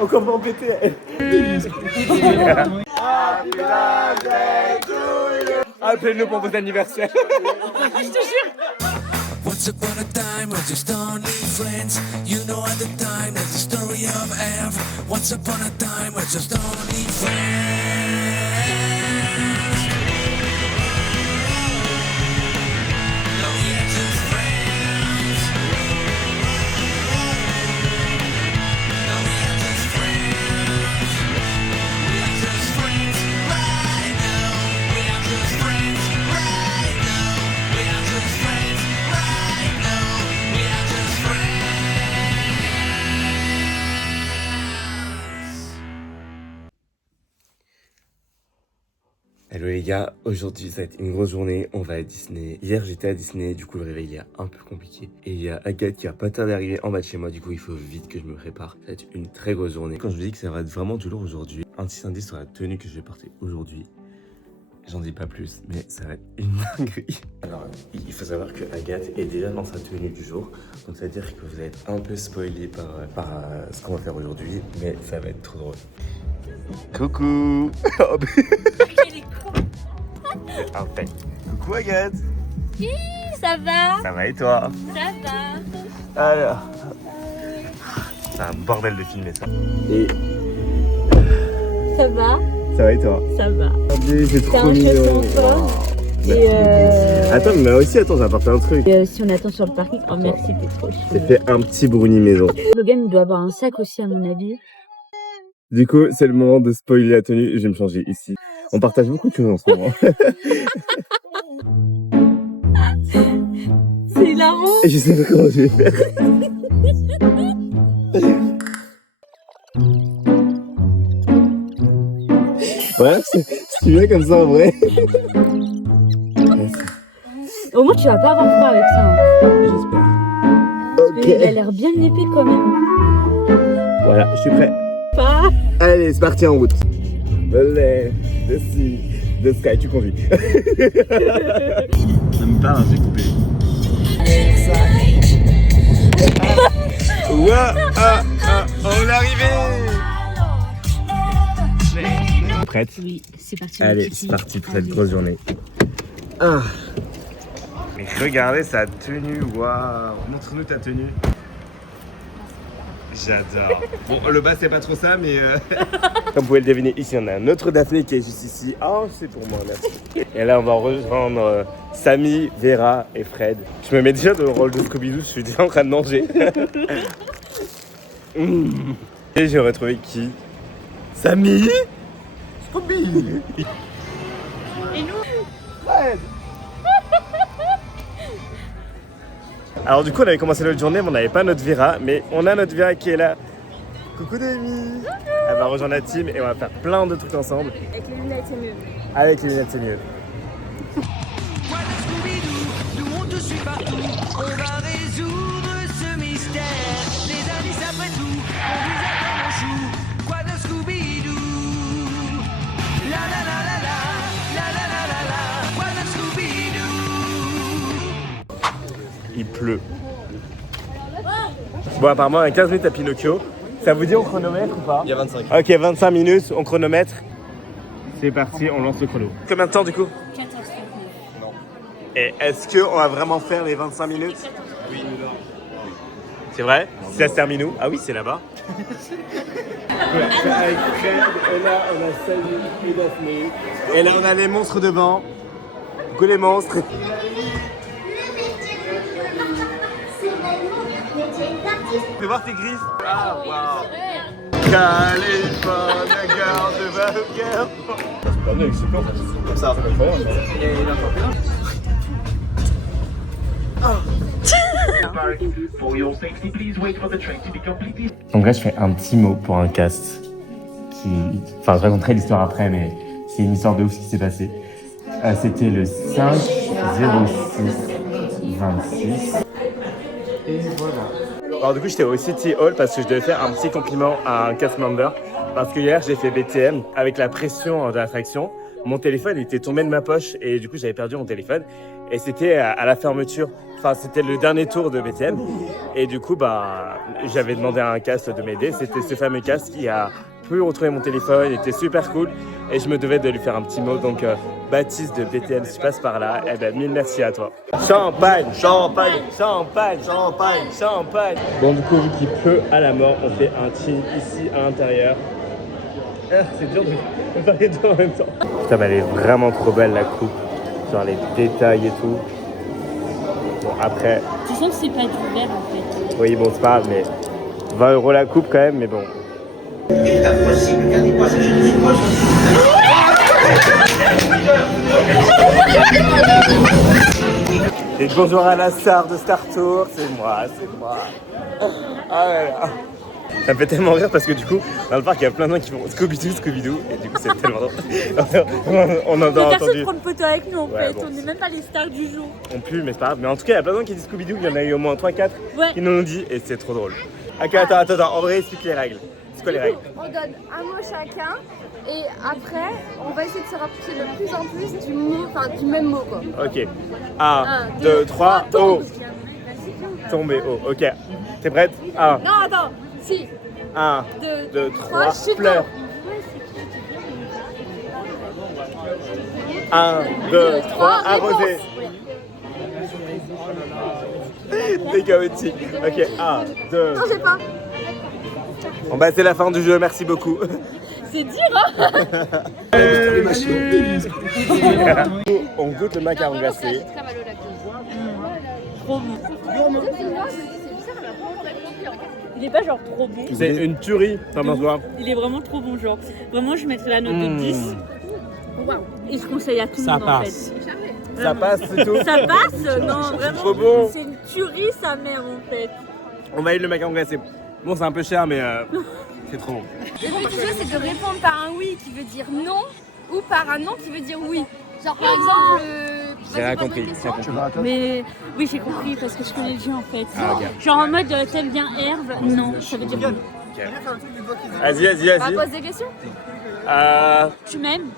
On comprend péter. Appelez-nous pour vos anniversaires. Je te jure. Once upon a time, we're just only friends. You know at the time, there's the story of Eve. Once upon a time, we're just only friends. No, we're just friends. No, we're just friends. We're just friends right now. We're just friends right now. We're just friends right now. We're just friends. Hello les gars, aujourd'hui ça va être une grosse journée, on va à Disney. Hier j'étais à Disney, du coup le réveil est un peu compliqué. Et il y a Agathe qui va pas tarder d'arriver en bas de chez moi, du coup il faut vite que je me prépare. Ça va être une très grosse journée. Quand je vous dis que ça va être vraiment du lourd aujourd'hui, un petit indice sur la tenue que je vais porter aujourd'hui. J'en dis pas plus, mais ça va être une dinguerie. Alors, il faut savoir que Agathe est déjà dans sa tenue du jour. Donc, ça veut dire que vous allez être un peu spoilé par ce qu'on va faire aujourd'hui. Mais ça va être trop drôle. Coucou. Il est con. Parfait. Coucou Agathe. Ça va? Ça va et toi? Ça va. Alors. C'est un bordel de filmer ça. Et Ça va? ça va et toi? Ça va. C'est T'as un cheveu en forme. Et Attends, mais aussi, attends, j'ai apporté un truc. si on attend sur le parking, oh merci, t'es trop J'ai chou. fait un petit brownie maison. Logan il doit avoir un sac aussi à mon avis. Du coup, c'est le moment de spoiler la tenue. Je vais me changer ici. On partage beaucoup de choses en ce moment. C'est hilarant. Et je sais pas comment je vais faire. Ouais, c'est bien comme ça en vrai. Au moins tu vas pas avoir froid avec ça. Hein. J'espère. Il a l'air bien épais quand même. Voilà, je suis prêt. Pas. Allez, c'est parti en route. The sea, the sky, tu conduis. Ça me parle, j'ai coupé. Ouah, on est arrivé. Prête? Oui, c'est parti. Allez, c'est parti pour cette grosse journée. Ah. Mais regardez sa tenue, waouh. Montre-nous ta tenue. J'adore. Bon, le bas, c'est pas trop ça, mais... Comme vous pouvez le deviner, ici, on a un autre Daphné qui est juste ici. Oh, c'est pour moi, merci. Et là, on va rejoindre Samy, Vera et Fred. Je me mets déjà dans le rôle de Scooby-Doo, je suis déjà en train de manger. Et j'ai retrouvé qui? Samy? Scooby! Et nous? Fred! Alors du coup on avait commencé notre journée mais on n'avait pas notre Vera, mais on a notre Vera qui est là. Coucou Demi. Elle va rejoindre la team et on va faire plein de trucs ensemble. Avec les lunettes c'est mieux. Avec les lunettes c'est mieux. Voilà Scooby-Doo, nous on te suit partout. On va résoudre ce mystère. Les indices après tout, on vous attend en chou. Quoi de Scooby-Doo? La la la la la, la la la la la. Quoi de Scooby-Doo? Il pleut. Bon apparemment on a 15 minutes à Pinocchio. Ça vous dit on chronomètre ou pas? Il y a 25. Ok 25 minutes, on chronomètre. C'est parti, on lance le chrono. Combien de temps du coup? 14,39. Non. Et est-ce qu'on va vraiment faire les 25 minutes? Oui. C'est vrai? Si ça se termine où? Ah oui, c'est là-bas. Avec Fred, et là on a Samy et Daphné. Et là on a les monstres devant. Coucou les monstres. Fais voir tes griffes. Ah waouh. California girl, the girl. C'est pas mieux avec ce plan, comme ça. En vrai, je fais un petit mot pour un cast qui... Enfin, je raconterai l'histoire après, mais c'est une histoire de ouf ce qui s'est passé. C'était le 5/06/26. Et voilà. Alors du coup, j'étais au City Hall parce que je devais faire un petit compliment à un cast member. Parce que hier, j'ai fait BTM avec la pression de l'attraction. mon téléphone était tombé de ma poche et du coup j'avais perdu mon téléphone et c'était à la fermeture, enfin c'était le dernier tour de BTM et du coup bah j'avais demandé à un cast de m'aider, c'était ce fameux cast qui a pu retrouver mon téléphone, il était super cool et je me devais de lui faire un petit mot, donc Baptiste de BTM, si tu passes par là, eh ben mille merci à toi. Champagne, champagne, champagne, champagne, champagne. Bon du coup vu qu'il pleut à la mort, on fait un chill ici à l'intérieur. C'est dur de parler de tout en même temps. Putain, mais elle est vraiment trop belle la coupe. Genre les détails et tout. Bon, après. Tu sens que c'est pas du verre en fait. Oui, bon, c'est pas grave, mais 20 € la coupe quand même, mais bon. Il est impossible qu'un des passagers de ce poste. Et bonjour à la star de Star Tour, c'est moi, c'est moi. Ah ouais, là. Ça me fait tellement rire parce que du coup, dans le parc, il y a plein de gens qui font Scooby-Doo, Scooby-Doo, et du coup, c'est tellement drôle. On en a Personne entendu. prend une photo avec nous en Ouais, fait, bon. on n'est même pas les stars du jour. On pue, mais c'est pas grave. Mais en tout cas, il y a plein de gens qui disent Scooby-Doo, il y en a eu au moins 3-4 Ouais. qui nous l'ont dit, et c'est trop drôle. Ok, attends, en vrai, explique les règles. C'est quoi les règles? On donne un mot chacun et après on va essayer de se rapprocher de plus en plus du mot, enfin du même mot quoi. Ok. 1, 2, 3, oh. Tomber, oh. Ok. T'es prête? 1, Non attends, si. 1, 2, 3, chute. pleure. 1, 2, 3, arroser. T'es chaotique. Ok, 1, 2. Non j'ai pas. Bon bah c'est la fin du jeu, merci beaucoup. C'est dur hein. On goûte le macaron glacé. Trop bon. Il est pas genre trop bon. C'est une tuerie, t'en penses quoi? Il est vraiment trop bon genre. Vraiment je mettrais la note de 10. Et je conseille à tout le monde en fait. Ça passe, c'est tout. Ça passe? Non vraiment. Trop bon. C'est une tuerie sa mère en fait. On va aller le macaron glacé. Bon, c'est un peu cher, mais c'est trop bon. Le but du jeu c'est de répondre par un oui qui veut dire non ou par un non qui veut dire oui. Genre par exemple. J'ai rien vas-y, pose compris. une question. Mais oui j'ai compris parce que je connais le jeu en fait. Ah, ok. Genre en mode t'aimes bien Herve? Non, ça veut dire oui. Vas-y. Bah, pose des questions. Tu m'aimes?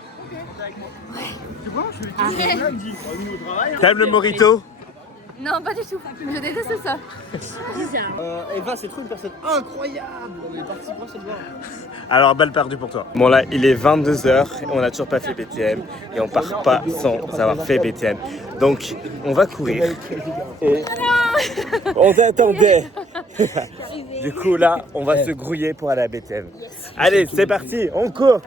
T'aimes le mojito? Non pas du tout. Je déteste ça. Bizarre. Eva, c'est trop une personne incroyable. On est parti pour cette voir. Alors, balle perdue pour toi. Bon là, il est 22h et on n'a toujours pas fait BTM et on part pas sans avoir fait BTM. Donc, on va courir. Et on t'attendait. Du coup là, on va se grouiller pour aller à BTM. Allez, c'est parti, on court.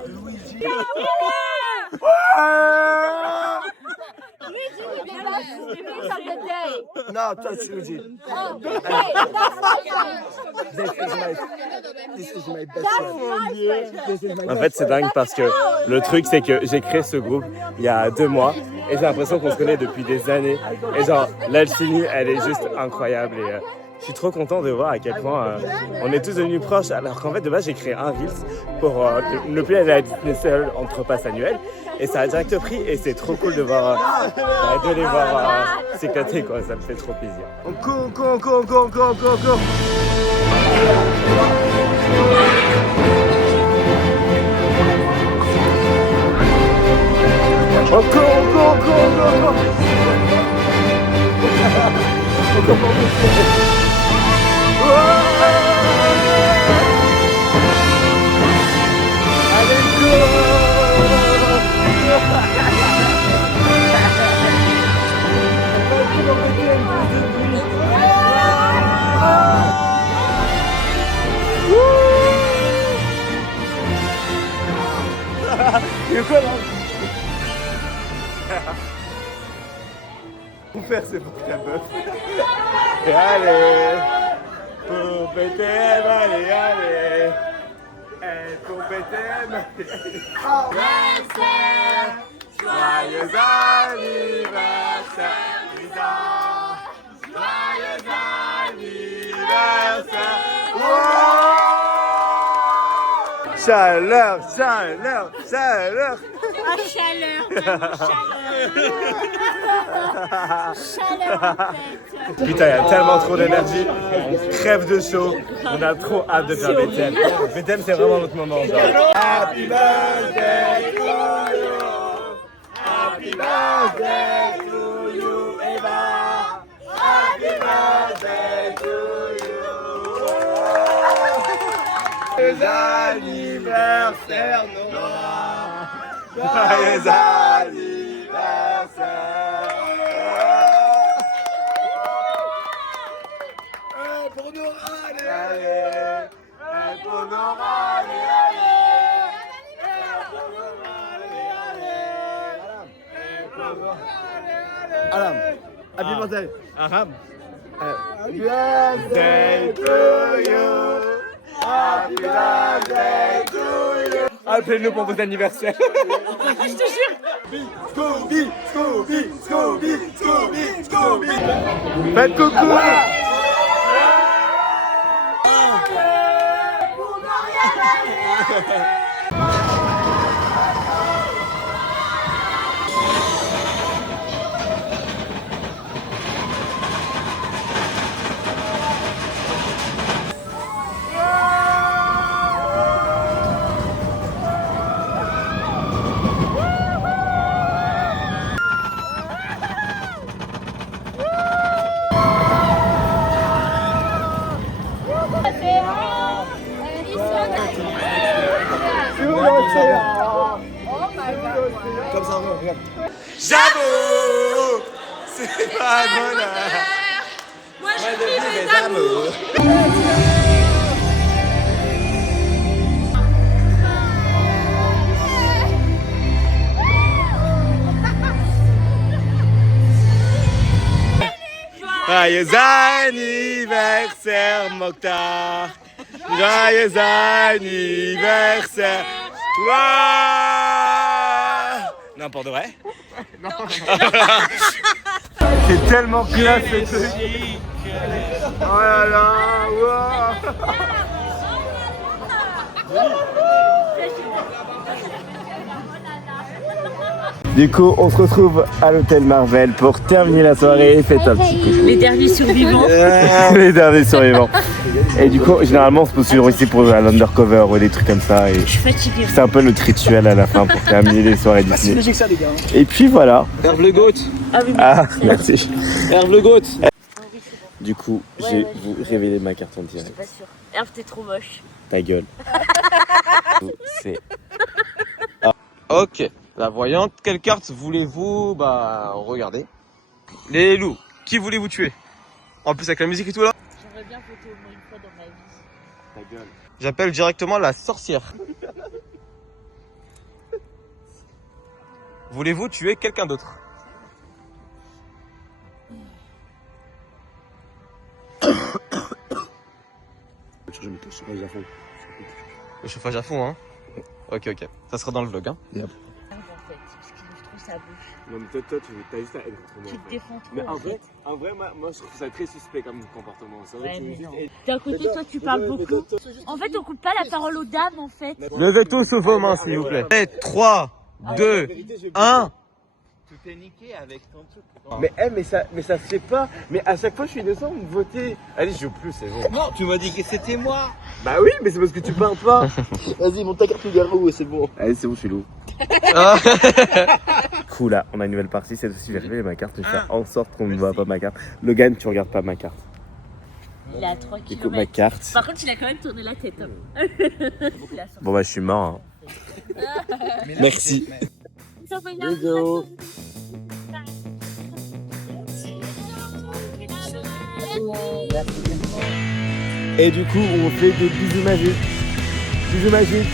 No, touch Luigi. This is my best friend. En fait, c'est dingue parce que le truc, c'est que j'ai créé ce groupe il y a 2 mois et j'ai l'impression qu'on se connaît depuis des années. Et genre, l'Alcini, elle est juste incroyable et je suis trop content de voir à quel point on est tous devenus proches. Alors qu'en fait, de base, j'ai créé un Reels pour ne plus aller à Disney seul entre passes annuelles. Et ça a direct pris et c'est trop cool de voir, de les voir s'éclater quoi. Ça me fait trop plaisir. On court. Pour faire c'est pour ta meuf. Et allez, pour BTM, allez. Et pour BTM, anniversaire, joyeux anniversaire, Lisa. Joyeux anniversaire. Wow. Chaleur. Ah, chaleur, chaleur en fait. Putain, il y a tellement trop d'énergie, on crève de chaud, on a trop hâte de faire BTM. BTM, c'est vraiment notre moment. Genre. Happy birthday to you. Happy birthday to you, Eva. Happy birthday to you. Joyeux anniversaire, Nora. Joyeux anniversaire. Pour Nora, allez, allez. Pour Nora, allez, allez. Alam, happy birthday. Happy birthday to you. Happy birthday to you. Appelez-nous pour vos anniversaires. Je te jure. Scooby, Scooby, Scooby, Scooby, Scooby. Faites coucou. Comme ça, regarde. J'avoue, c'est pas bonheur. Moi je Moi, vis je vis mes mes amours. Joyeux anniversaire, Mokhtar. Joyeux anniversaire. Waouh. Non, pour de vrai. Non. C'est tellement classe ce truc. Oh là là, waouh. Du coup, on se retrouve à l'hôtel Marvel pour terminer la soirée. Faites un petit coup. Les derniers survivants. Les derniers survivants. Et du coup, généralement, on se pose toujours ici pour un undercover ou des trucs comme ça. Et Je suis fatiguée. c'est un peu notre rituel à la fin pour terminer les soirées Disney. Logique ça, les gars. Et puis voilà. Herve le goat. Ah oui, Ah, merci. Herve le goat. Du coup, Ouais, j'ai ouais. vous révélé ma carte en j'étais direct. pas sûre. Herve, t'es trop moche. Ta gueule. C'est Ok, la voyante, quelle carte voulez-vous regarder. Les loups, qui voulez-vous tuer? En plus avec la musique et tout là. J'aimerais bien voter au moins une fois dans ma vie. ta gueule. J'appelle directement la sorcière. Voulez-vous tuer quelqu'un d'autre? Le chauffage à fond, hein. Ok, ok. Ça sera dans le vlog, hein. En fait, parce qu'il ouvre trop sa bouche. Non, mais toi t'as juste à être contre moi. Tu te défends trop. Mais en fait. en vrai, moi je trouve ça très suspect comme comportement. C'est vrai Ouais, que tu me mais dis- non. Et- D'un côté, toi, tu parles beaucoup. En fait, on coupe pas la parole aux dames, en fait. Levez tous vos mains, s'il vous plaît. Et 3, 2, 1. Tout est niqué avec ton truc. mais ça se fait pas. Mais à chaque fois je suis innocent, vous me votez. Allez, je joue plus, c'est bon. Non, tu m'as dit que c'était moi. Bah oui, mais c'est parce que tu parles pas. Vas-y, monte ta carte le garou et c'est bon. Allez, c'est bon, je suis loup. Cool, là, on a une nouvelle partie. Cette fois-ci, j'ai révélé ma carte. Je vais faire en sorte qu'on ne voit pas ma carte. Logan, tu regardes pas ma carte. Il est à 3 Du coup, ma km. carte. Par contre, il a quand même tourné la tête. Hein. Bon, bah, je suis mort. Hein. Merci. Bisous. Et du coup, on fait des bisous magiques. Bisous magiques.